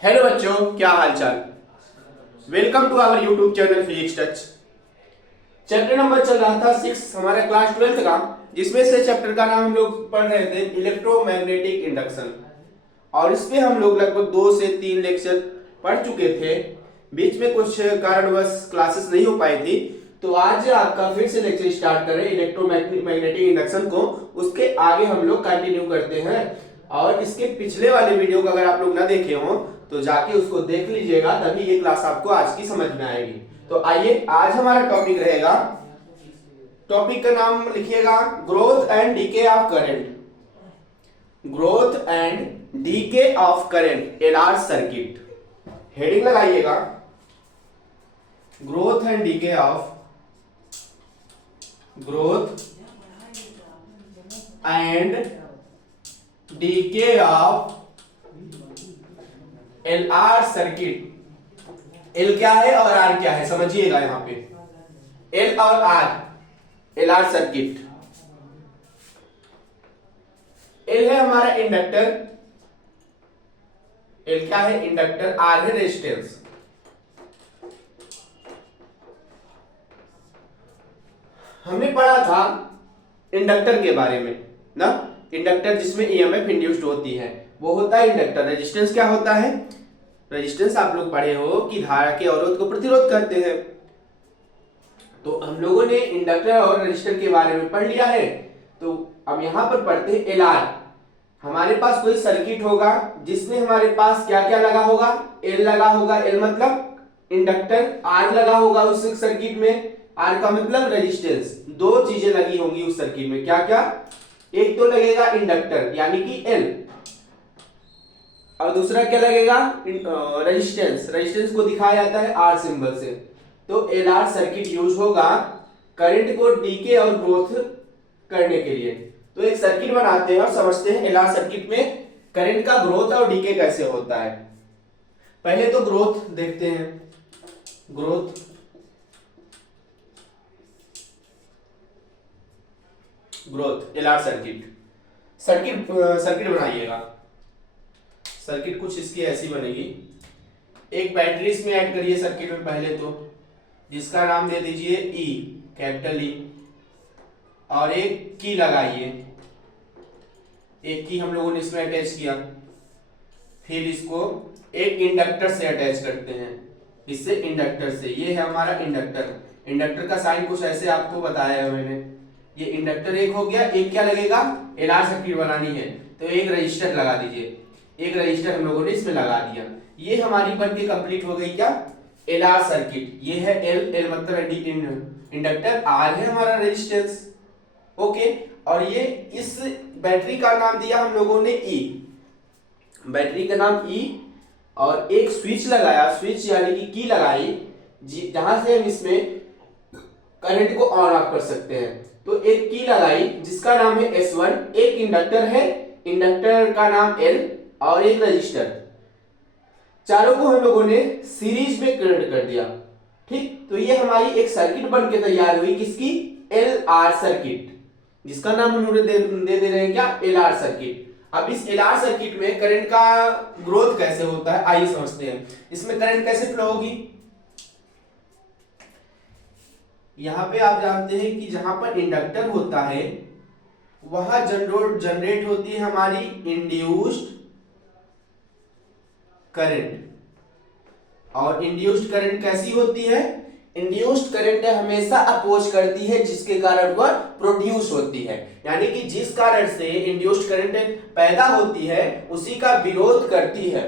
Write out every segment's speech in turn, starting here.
Hello बच्चों, क्या हाल चाल। Welcome to our YouTube channel Physics Touch. Chapter number चल रहा था 6 हमारा क्लास 12 का, जिसमें से चैप्टर का नाम हम लोग पढ़ रहे थे इलेक्ट्रोमैग्नेटिक इंडक्शन। और इस पे हम लोग लगभग 2 से 3 लेक्चर पढ़ चुके थे। बीच में कुछ कारणवश क्लासेस नहीं हो पाई थी, तो आज आपका फिर से लेक्चर स्टार्ट करें इलेक्ट्रोमैग्नेटिक इंडक्शन को। उसके आगे हम लोग कंटिन्यू करते हैं। और इसके पिछले वाले वीडियो को अगर आप लोग ना देखे हो तो जाके उसको देख लीजिएगा, तभी ये क्लास आपको आज की समझ में आएगी। तो आइए, आज हमारा टॉपिक रहेगा, टॉपिक का नाम लिखिएगा growth and decay of current. Growth and decay of current LR circuit. Heading लगाइएगा, growth and decay of growth and decay of L R circuit. L क्या है और आर क्या है समझिएगा। यहां पे एल और R, L R circuit. L है हमारा इंडक्टर, एल क्या है इंडक्टर, आर है रेजिस्टेंस। हमने पढ़ा था इंडक्टर के बारे में ना, इंडक्टर जिसमें ईएमएफ इंड्यूस्ड होती है वो होता है इंडक्टर। रेजिस्टेंस क्या होता है, रेजिस्टेंस आप लोग पढ़े हो कि धारा के अवरोध को प्रतिरोध करते हैं। तो हम लोगों ने इंडक्टर और रेजिस्टर के बारे में पढ़ लिया है। तो अब यहां पर पढ़ते हैं एलआर। हमारे पास कोई सर्किट होगा जिसमें हमारे पास क्या क्या लगा होगा, एल लगा होगा, एल मतलब इंडक्टर, आर लगा होगा उस सर्किट में, आर का मतलब रेजिस्टेंस। दो चीजें लगी होंगी उस सर्किट में, क्या क्या, एक तो लगेगा इंडक्टर यानी कि एल, और दूसरा क्या लगेगा रेजिस्टेंस। रेजिस्टेंस को दिखाया जाता है आर सिंबल से। तो एल आर सर्किट यूज होगा करंट को डीके और ग्रोथ करने के लिए। तो एक सर्किट बनाते हैं और समझते हैं एल आर सर्किट में करंट का ग्रोथ और डीके कैसे होता है। पहले तो ग्रोथ देखते हैं, growth growth L R circuit. Circuit बनाइएगा। सर्किट कुछ इसकी ऐसी बनेगी। एक बैटरी इसमें ऐड करिए सर्किट में पहले तो, जिसका नाम दे दीजिए ई, कैपिटल ई। और एक की लगाइए, एक की हम लोगों ने इसमें अटैच किया। फिर इसको एक इंडक्टर से अटैच करते हैं, इससे इंडक्टर से। ये है हमारा इंडक्टर। इंडक्टर का साइन कुछ ऐसे आपको बताया है मैंने। ये इंडक्टर एक हो गया। एक क्या लगेगा, एलआर सर्किट बनानी है तो एक रजिस्टर लगा दीजिए। एक रजिस्टर हम लोगों ने इसमें लगा दिया। ये हमारी बन के कंप्लीट हो गई क्या, एलआर सर्किट। ये है एल, एल मतलब इंडक्टर, आर है हमारा रेजिस्टेंस। ओके, और ये इस बैटरी का नाम दिया हम लोगों ने ई, बैटरी का नाम ई। और एक स्विच लगाया, स्विच यानी कि की लगाई, जहां से हम इसमें करंट को ऑन ऑफ कर सकते हैं। तो एक की लगाई जिसका नाम है S1, एक इंडक्टर है, इंडक्टर का नाम L, और एक रजिस्टर। चारों को हम लोगों ने सीरीज में कनेक्ट कर दिया। ठीक, तो ये हमारी एक सर्किट बन के तैयार हुई, किसकी, एल आर सर्किट, जिसका नाम उन्होंने दे रहे हैं क्या, एल आर सर्किट। अब इस एल आर सर्किट में करंट का ग्रोथ कैसे होता है आइए समझते हैं। इसमें करंट कैसे फ्लो होगी। यहां पे आप जानते हैं कि जहां पर इंडक्टर होता है वहां जनरेट होती है हमारी इंड्यूस्ड करंट। और इंड्यूस्ड करंट कैसी होती है, इंड्यूस्ड करंट हमेशा अपोज करती है जिसके कारण वह प्रोड्यूस होती है। यानी कि जिस कारण से इंड्यूस्ड करंट पैदा होती है उसी का विरोध करती है।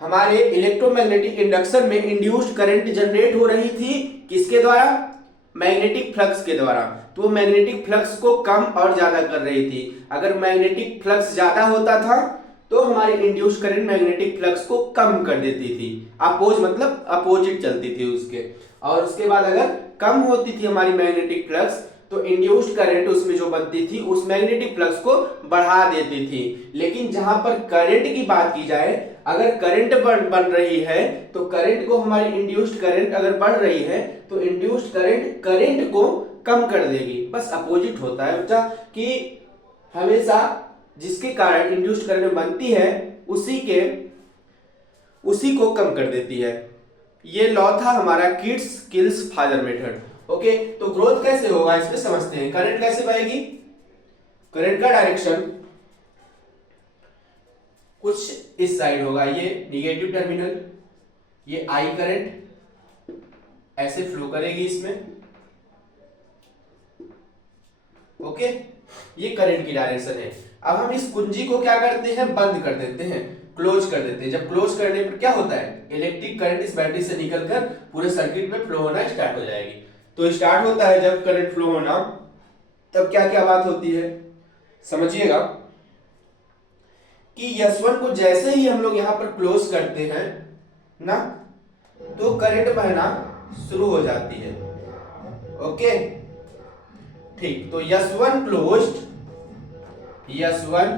हमारे इलेक्ट्रोमैग्नेटिक इंडक्शन में इंड्यूस्ड करंट जनरेट हो रही थी किसके द्वारा, मैग्नेटिक फ्लक्स के द्वारा। तो मैग्नेटिक फ्लक्स को कम और ज्यादा कर रही थी। अगर मैग्नेटिक फ्लक्स ज्यादा होता था तो हमारी इंड्यूस्ड करंट मैग्नेटिक फ्लक्स को कम कर देती थी। अपोज मतलब अपोजिट चलती थी उसके। और उसके बाद अगर कम होती थी हमारी मैग्नेटिक फ्लक्स तो इंड्यूस्ड करंट उसमें जो बनती थी उस मैग्नेटिक फ्लक्स को बढ़ा देती थी। लेकिन जहां पर करंट की बात की जाए, अगर करंट बन रही है तो करंट को हमारी इंड्यूस्ड करंट अगर बढ़ रही है तो इंड्यूस्ड करंट को कम कर देगी। बस अपोजिट होता है बच्चा कि हमेशा जिसके कारण इंड्यूस्ड करंट बनती है उसी के उसी को कम कर देती है। ये लॉ था हमारा kids kills father method. Okay, तो ग्रोथ कैसे होगा इसमें समझते हैं। करंट कैसे बहेगी, करंट का डायरेक्शन कुछ इस साइड होगा, ये निगेटिव टर्मिनल, ये आई करंट ऐसे फ्लो करेगी इसमें। ओके, ये करंट की डायरेक्शन है। अब हम इस कुंजी को क्या करते हैं, बंद कर देते हैं, क्लोज कर देते हैं। जब क्लोज करने पर क्या होता है, इलेक्ट्रिक करंट इस बैटरी से निकलकर पूरे सर्किट में फ्लो होना स्टार्ट हो जाएगी। तो स्टार्ट होता है जब करंट फ्लो होना, तब क्या क्या बात होती है समझिएगा कि S1 को जैसे ही हम लोग यहां पर क्लोज करते हैं ना, तो करंट बहना शुरू हो जाती है। ओके ठीक, तो S1 closed, S1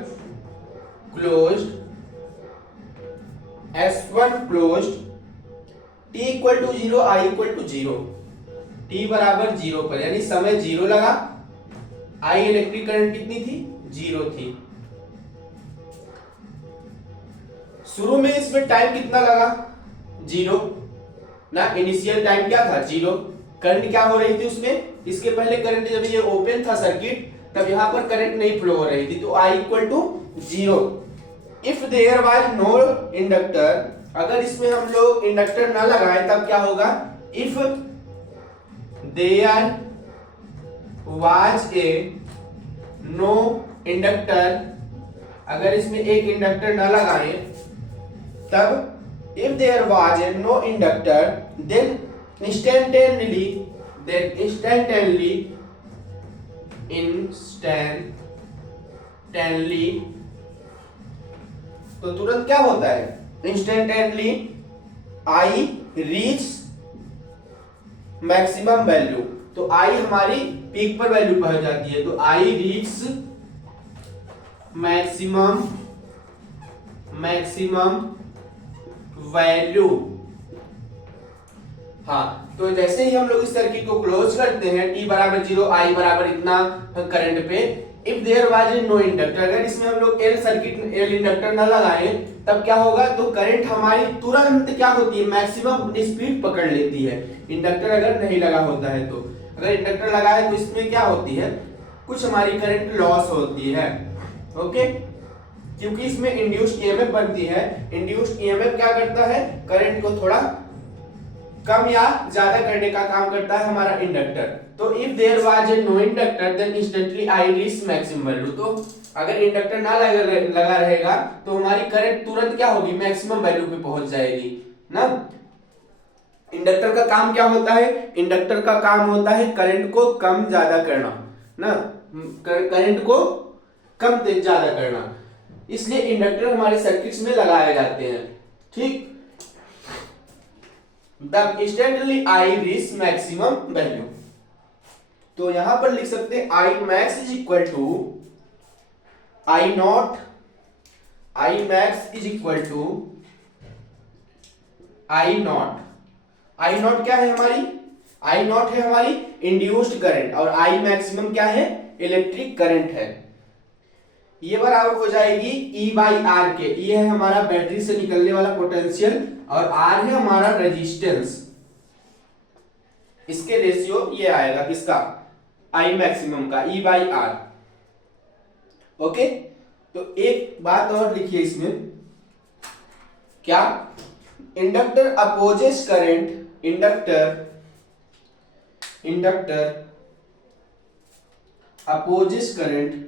closed, S1 closed, t equal to 0, I equal to 0, t बराबर 0 पर, यानी समय 0 लगा, I इलेक्ट्रिक करंट कितनी थी, 0 थी। शुरू में इसमें टाइम कितना लगा, 0 ना, इनिशियल टाइम क्या था, 0। करंट क्या हो रही थी उसमें, इसके पहले करंट जब ये ओपन था सर्किट, तब यहां पर करंट नहीं फ्लो हो रही थी, तो I equal to 0। If there was no inductor, अगर इसमें हम लोग इंडक्टर ना लगाएं तब क्या होगा, if there was a no inductor, अगर इसमें एक इंडक्टर ना लगाएं तब if there was a no inductor then instantaneously तो तुरंत क्या होता है, instantaneously I reach maximum value, तो आई हमारी पीक पर वैल्यू पहुंच जाती है, तो आई रीच मैक्सिमम वैल्यू। हाँ, तो जैसे ही हम लोग इस सर्किट को क्लोज करते हैं, t बराबर 0, I बराबर इतना करंट पे, if there was a no inductor, अगर इसमें हम लोग एल इंडक्टर ना लगाएं तब क्या होगा, तो करंट हमारी तुरंत क्या होती है, मैक्सिमम स्पीड पकड़ लेती है। इंडक्टर अगर नहीं लगा होता है तो, अगर इंडक्टर लगा है तो इसमें क्या होती है, कुछ हमारी करंट लॉस होती है। ओके, क्योंकि इसमें इंड्यूस्ड ईएमएफ बनती है। इंड्यूस्ड ईएमएफ क्या करता है, करंट को थोड़ा कम या ज्यादा करने का काम करता है हमारा इंडक्टर। तो if there was a no inductor then instantly I reach maximum value, तो अगर इंडक्टर ना लगा रहेगा तो हमारी करंट तुरंत क्या होगी, मैक्सिमम वैल्यू पे पहुंच जाएगी ना। इंडक्टर का काम क्या होता है, इंडक्टर का काम होता है करंट को कम ज्यादा करना ना, करंट को कम तेज ज्यादा करना, इसलिए इंडक्टर हमारे सर्किट्स में लगाए जाते हैं। ठीक, तब instantly I reach maximum value, तो यहां पर लिख सकते हैं I max is equal to I naught, I max is equal to I naught. I naught क्या है हमारी, आई नॉट है हमारी इंड्यूस्ड करंट, और आई मैक्सिमम क्या है, इलेक्ट्रिक करंट है। ये बराबर हो जाएगी E बाई आर के। ये है हमारा बैटरी से निकलने वाला पोटेंशियल, और R है हमारा रेजिस्टेंस, इसके रेशियो ये आएगा किसका, I मैक्सिमम का, E बाई आर। ओके, तो एक बात और लिखिए इसमें, क्या, inductor opposes current, inductor opposes current,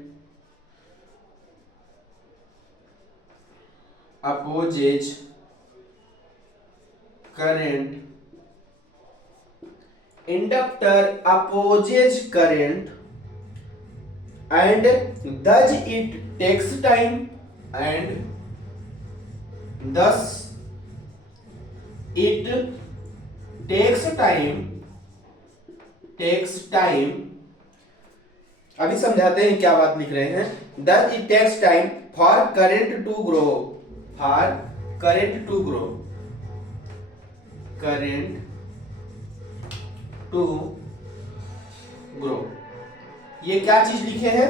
opposes current, inductor opposes current and thus it takes time, and thus it takes time। अभी समझाते हैं क्या बात लिख रहे हैं। thus it takes time for current to grow, current to grow। ये क्या चीज लिखे हैं,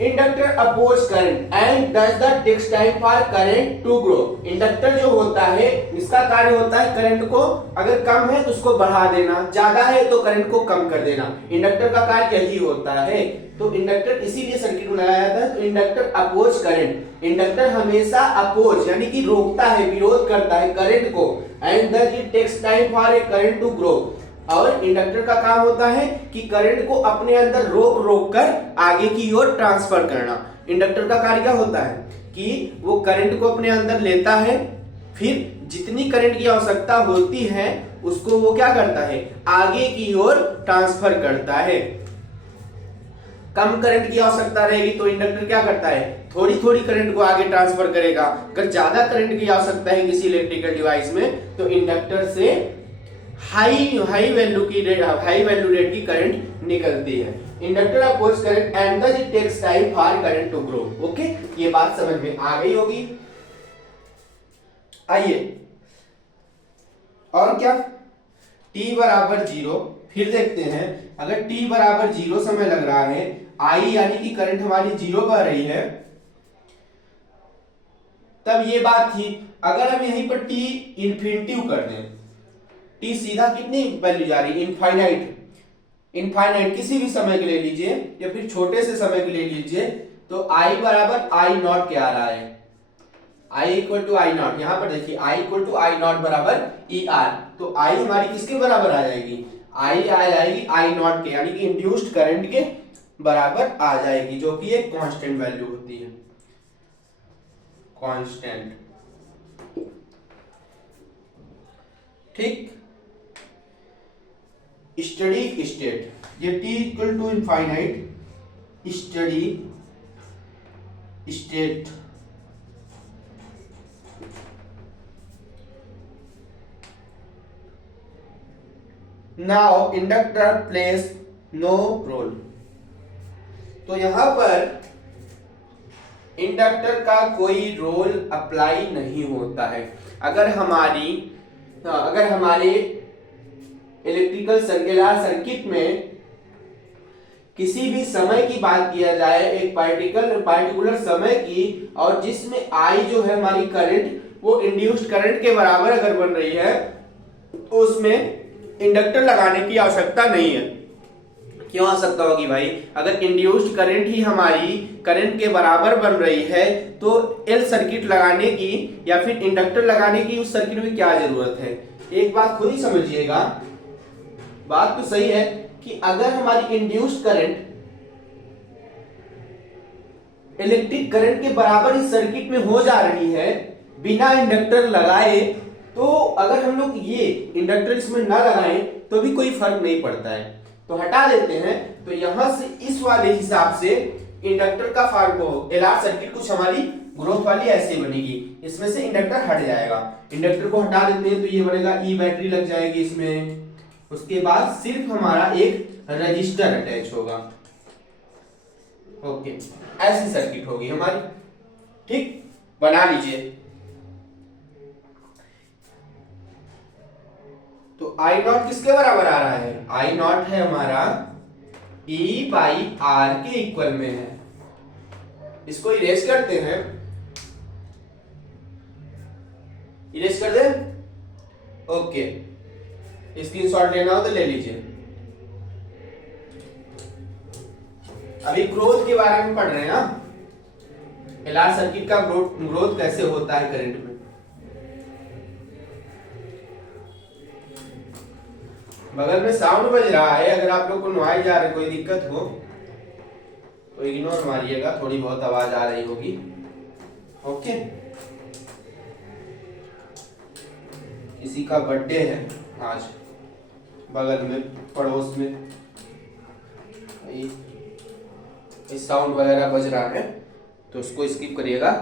inductor oppose current and does the takes time for current to grow. Inductor जो होता है इसका कार्य होता है करंट को अगर कम है तो उसको बढ़ा देना, ज्यादा है तो करंट को कम कर देना। इंडक्टर का कार्य यही होता है। तो इंडक्टर इसीलिए सर्किट में लगाया जाता है। तो इंडक्टर अपोज करंट, इंडक्टर हमेशा अपोज यानी कि रोकता है, विरोध करता है करंट को। And thus it takes time for a current to grow, और इंडक्टर का काम होता है कि करंट को अपने अंदर रोक रोक कर आगे की ओर ट्रांसफर करना। इंडक्टर का कार्य क्या होता है कि वो करंट को अपने अंदर लेता है, फिर जितनी करंट की आवश्यकता होती है उसको वो क्या करता है, आगे की ओर ट्रांसफर करता है। कम करंट की आवश्यकता रहेगी तो इंडक्टर क्या करता है, थोड़ी थोड़ी करंट को आगे ट्रांसफर करेगा। अगर ज्यादा करंट की आवश्यकता है किसी इलेक्ट्रिकल डिवाइस में तो इंडक्टर से हाई वैल्यू रेट की करंट निकलती है। Inductor oppose current and thus it takes time for current to grow. Okay, ये बात समझ में आ गई होगी। आइए और क्या, t बराबर 0, फिर देखते हैं अगर t बराबर 0 समय लग रहा है, I यानी कि करंट हमारी 0 बह रही है, तब ये बात थी। अगर हम यहीं पर t इन्फिनिटिव कर दें, t सीधा कितनी वैल्यू जा रही है, इनफाइनाइट किसी भी समय के लिए लीजिए या फिर छोटे से समय के लिए लीजिए, तो I बराबर I नॉट क्या आ रहा है, I equal to I naught. यहां पर देखिए I equal to I naught बराबर ई आर, तो I हमारी किसके बराबर आ जाएगी, I आ जाएगी आई नॉट के, यानी कि इंड्यूस्ड करंट के बराबर आ जाएगी, जो कि एक कांस्टेंट वैल्यू होती है, कांस्टेंट। ठीक, स्टडी स्टेट, ये t equal to infinite steady state. Now inductor plays no role, तो यहां पर इंडक्टर का कोई रोल अप्लाई नहीं होता है। अगर हमारे इलेक्ट्रिकल सर्किट में किसी भी समय की बात किया जाए, एक पार्टिकुलर समय की, और जिसमें I जो है हमारी करंट वो इंड्यूस्ड करंट के बराबर अगर बन रही है, तो उसमें इंडक्टर लगाने की आवश्यकता नहीं है। क्यों आवश्यकता होगी भाई, अगर इंड्यूस्ड करंट ही हमारी करंट के बराबर बन रही है तो एल सर्किट लगाने की या फिर इंडक्टर लगाने की उस सर्किट में क्या जरूरत है। एक बात खुद ही समझिएगा, बात तो सही है कि अगर हमारी इंड्यूस्ड करंट इलेक्ट्रिक करंट के बराबर इस सर्किट में हो जा रही है बिना इंडक्टर लगाए, तो अगर हम लोग ये इंडक्टर इसमें ना लगाएं तो भी कोई फर्क नहीं पड़ता है, तो हटा देते हैं। तो यहां से इस वाले हिसाब से इंडक्टर का एलआर सर्किट कुछ हमारी ग्रोथ वाली ऐसे बनेगी, इसमें से इंडक्टर हट जाएगा। इंडक्टर को हटा देते हैं तो ये बनेगा ई बैटरी लग जाएगी इसमें, उसके बाद सिर्फ हमारा एक रजिस्टर अटैच होगा। ओके, ऐसी सर्किट होगी हमारी। ठीक, बना लीजिए। तो आई नॉट किसके बराबर आ रहा है, आई नॉट है हमारा ई बाई आर के इक्वल में है। इसको इरेज करते हैं, इरेज कर दे। ओके, स्क्रीनशॉट लेना हो तो ले लीजिए। अभी ग्रोथ के बारे में पढ़ रहे हैं ना, एलआर सर्किट का ग्रोथ कैसे होता है करंट में। बगल में साउंड बज रहा है, अगर आप लोग को नॉइज आ रहा है, कोई दिक्कत हो तो इग्नोर मारिएगा, थोड़ी बहुत आवाज आ रही होगी। ओके, किसी का बर्थडे है आज बगल में पड़ोस में, इस साउंड वगैरह बज रहा है तो उसको स्किप करिएगा।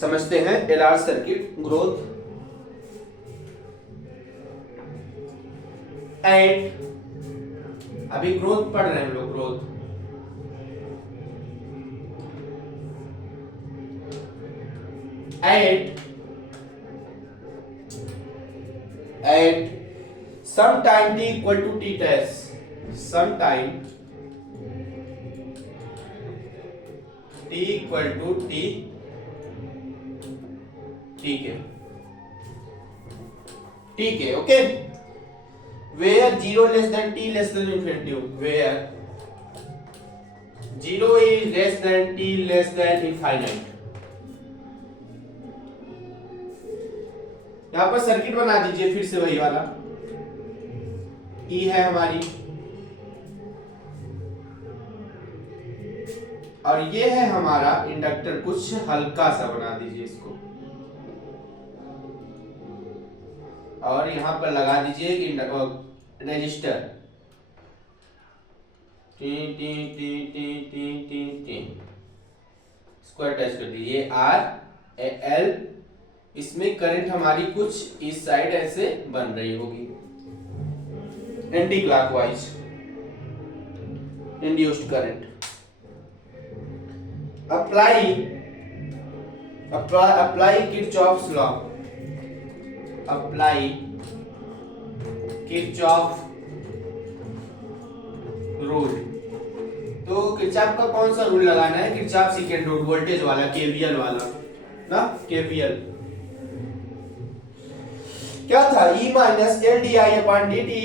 समझते हैं एलआर सर्किट ग्रोथ एट, अभी ग्रोथ पढ़ रहे हैं हम लोग, growth at some time t equal to t dash, some time equal to T, ठीक है, okay. Where 0 less than T less than infinity, where 0 is less than T less than infinite. यहां पर circuit बना दीजिए फिर से वही वाला। ई है हमारी, और ये है हमारा इंडक्टर। कुछ हल्का सा बना दीजिए इसको, और यहां पर लगा दीजिए resistor. T T T T T T T, इसको अटैच कर दीजिए आर एल। इसमें करंट हमारी कुछ इस साइड ऐसे बन रही होगी, anticlockwise induced current. Apply Kirchhoff's law, apply Kirchhoff rule. तो किरचॉफ का कौन सा रूल लगाना है? किरचॉफ सेकंड रूल, वोल्टेज वाला, केवीएल वाला ना, केवीएल। क्या था? E minus L D I upon D T,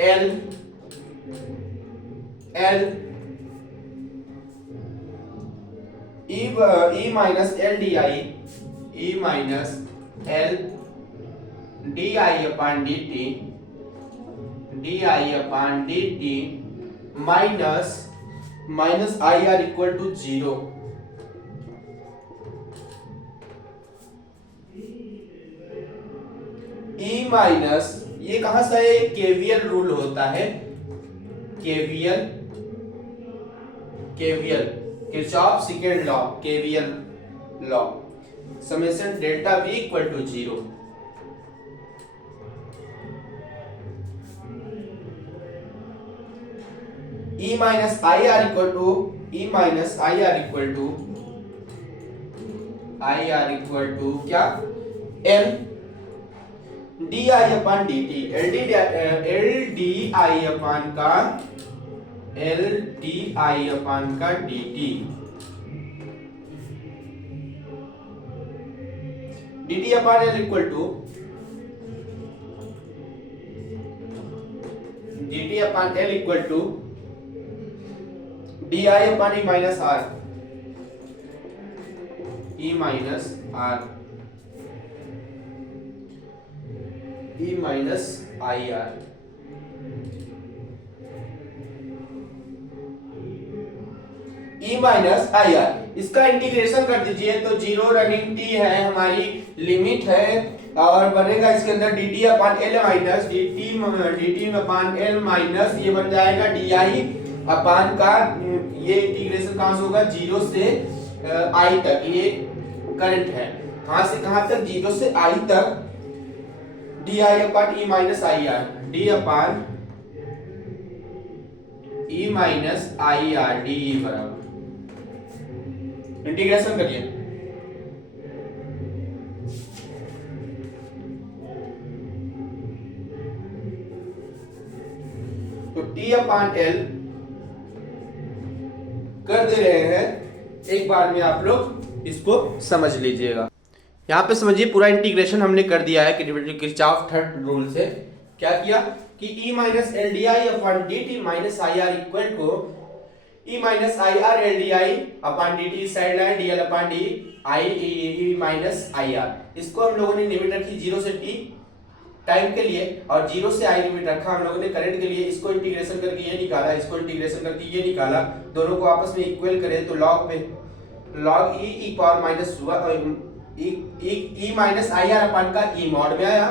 L L E minus L D I, E minus L D I upon D T, D I upon D T minus I R equal to 0। E minus, ये कहां से है? KVL rule होता है, KVL, KVL Kirchhoff second law, KVL law. Summation delta V equal to 0। E minus I R equal to, E minus I R equal to, I R equal to क्या? L D I upon D T, L D I upon का, L D I upon का D T, D T upon L equal to, D T upon L equal to D I upon E minus R, E minus R, E minus I R. E minus I R, इसका integration कर दीजिए तो 0 running T है हमारी, limit है, और बनेगा इसके अंदर D T upon L minus D T upon L minus, ये बन जाएगा डी आई अपॉन का, ये इंटीग्रेशन कहां से होगा? 0 से आई तक। ये करंट है, कहां से कहां तक? 0 से आई तक, D I upon E minus I are, D upon E minus I R D E बराबर। इंटीग्रेशन करिए, तो टी अपॉन एल कर दे रहे हैं, एक बार में आप लोग इसको समझ लीजिएगा। यहां पे समझिए पूरा इंटीग्रेशन हमने कर दिया है किरचॉफ थर्ड रूल से। क्या किया कि E minus L D I upon D T minus I R equal को E minus I R L D I upon D T side line D L upon D I E minus I R. इसको हम लोगों ने limit रखी 0 से T time के लिए, और 0 से आई लिमिट रखा हम लोगों ने करंट के लिए। इसको इंटीग्रेशन करके ये निकाला, इसको इंटीग्रेशन करके ये निकाला, दोनों को आपस में इक्वल करें तो लॉग में log E power minus E minus I are upon का ई मॉड में आया।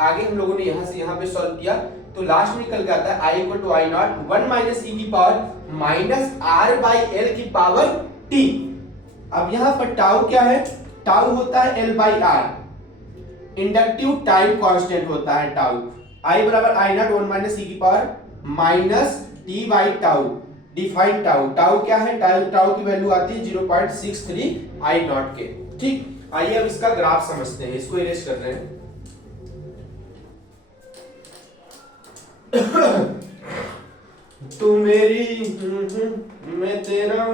आगे हम लोगों ने यहां से यहां पे सॉल्व किया तो लास्ट में निकल के आता है I equal to I not 1 minus E की power minus R by L की पावर टी। अब यहां पर टाउ क्या है? टाउ होता है L by R, inductive time constant होता है टाउ। आई बराबर आई नॉट 1 माइनस ई की power minus T by tau, define tau. Tau क्या है? टाउ की वैल्यू आती है 0.63 आई नॉट के। ठीक, आइए अब इसका ग्राफ समझते हैं। इसको इरेज कर रहे हैं। तू मेरी मैं तेरा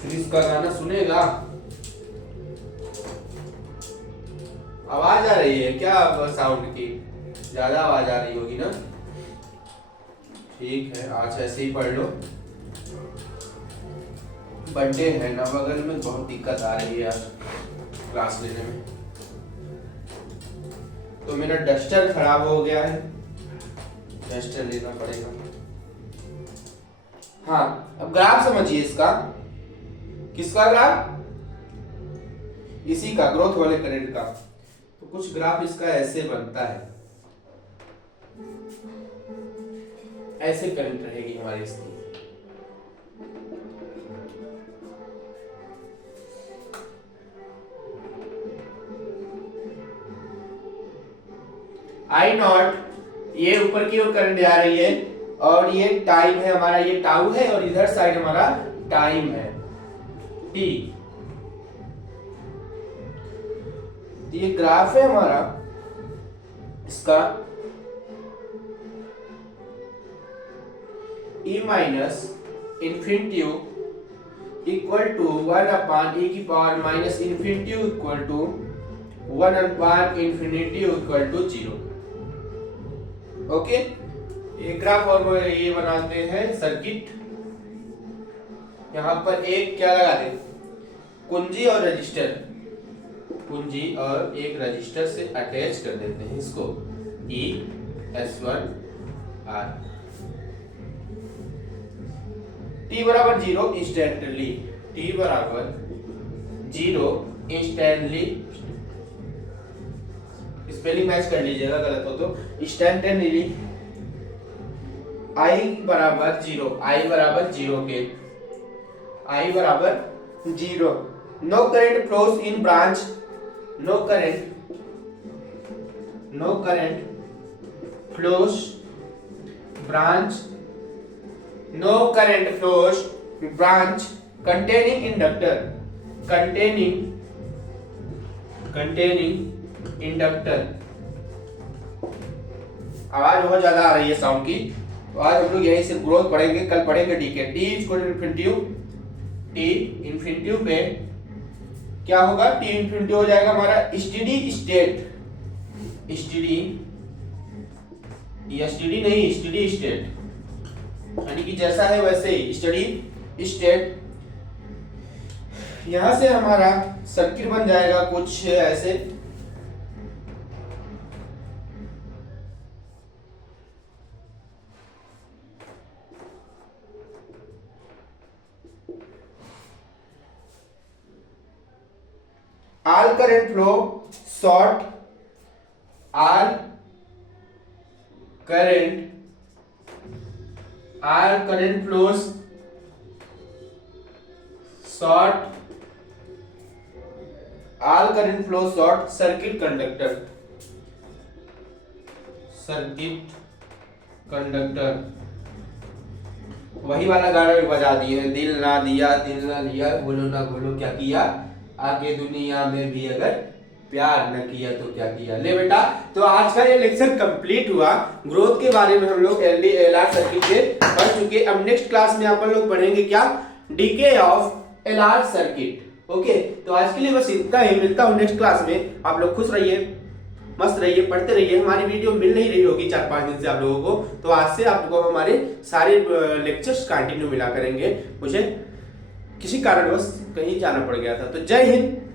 क्रिस का गाना सुनेगा। आवाज आ रही है क्या साउंड की? ज्यादा आवाज आ रही होगी ना। ठीक है, आज ऐसे ही पढ़ लो। बर्थडे है ना बगल में, बहुत दिक्कत आ रही है यार क्लास लेने में। तो मेरा डस्टर खराब हो गया है, डस्टर लेना पड़ेगा। हाँ, अब ग्राफ समझिए इसका। किसका ग्राफ? इसी का, ग्रोथ वाले करंट का। तो कुछ ग्राफ इसका ऐसे बनता है, ऐसे करंट रहेगी हमारी इसकी। आई नॉट, ये ऊपर की ओर करंट आ रही है, और ये टाइम है हमारा, ये टाउ है, और इधर साइड हमारा टाइम है टी। ये ग्राफ है हमारा इसका e minus infinity equal to 1 upon e की power minus infinity equal to 1 upon infinity equal to 0। Okay, ये ग्राफ और ये बनाते हैं सर्किट। यहां पर एक क्या लगा दे, कुंजी और रजिस्टर, कुंजी और एक रजिस्टर से अटैच कर देते हैं इसको, E S1 R। t बराबर 0 इंस्टेंटली, t बराबर 0 इंस्टेंटली, स्पेलिंग मैच कर लीजिएगा गलत हो तो, इंस्टेंटली I बराबर 0, I बराबर 0 के, I बराबर 0। No current flows in branch, no current flows branch, no current flows branch containing inductor, containing inductor. आवाज बहुत ज्यादा आ रही है साउंड की। तो आज हम लोग यहीं से ग्रोथ पढ़ेंगे, कल पढ़ेंगे decay. T equal infinity, T infinity पे क्या होगा, टी इन्फिनिटी हो जाएगा हमारा स्टेडी स्टेट, स्टेडी, या स्टेडी नहीं, स्टेडी स्टेट, यानी कि जैसा है वैसे ही स्टेडी स्टेट। यहां से हमारा सर्किट बन जाएगा कुछ ऐसे, all current flow short, all current flows short, all current flows short circuit conductor, circuit conductor। वही वाला गाना भी बजा दिए, दिल ना दिया दिल ना लिया, बोलो ना बोलो क्या किया, आगे दुनिया में भी अगर प्यार न किया तो क्या किया। ले बेटा, तो आज का ये लेक्चर कंप्लीट हुआ। ग्रोथ के बारे में हम लोग LR सर्किट से पढ़ चुके। अब नेक्स्ट क्लास में अपन लोग पढ़ेंगे क्या, DK of LR circuit. Okay, तो आज के लिए बस इतना ही। मिलता हूँ नेक्स्ट क्लास में। आप लोग खुश रहिए, मस्त रहिए, पढ़ते रहिए। हमारी वीडियो मिल नहीं रही होगी 4-5 दिन से आप लोगों को, तो आज से आपको हमारे सारे लेक्चर्स कंटिन्यू मिला करेंगे। मुझे किसी कारणवश कहीं जाना पड़ गया था। तो जय हिंद।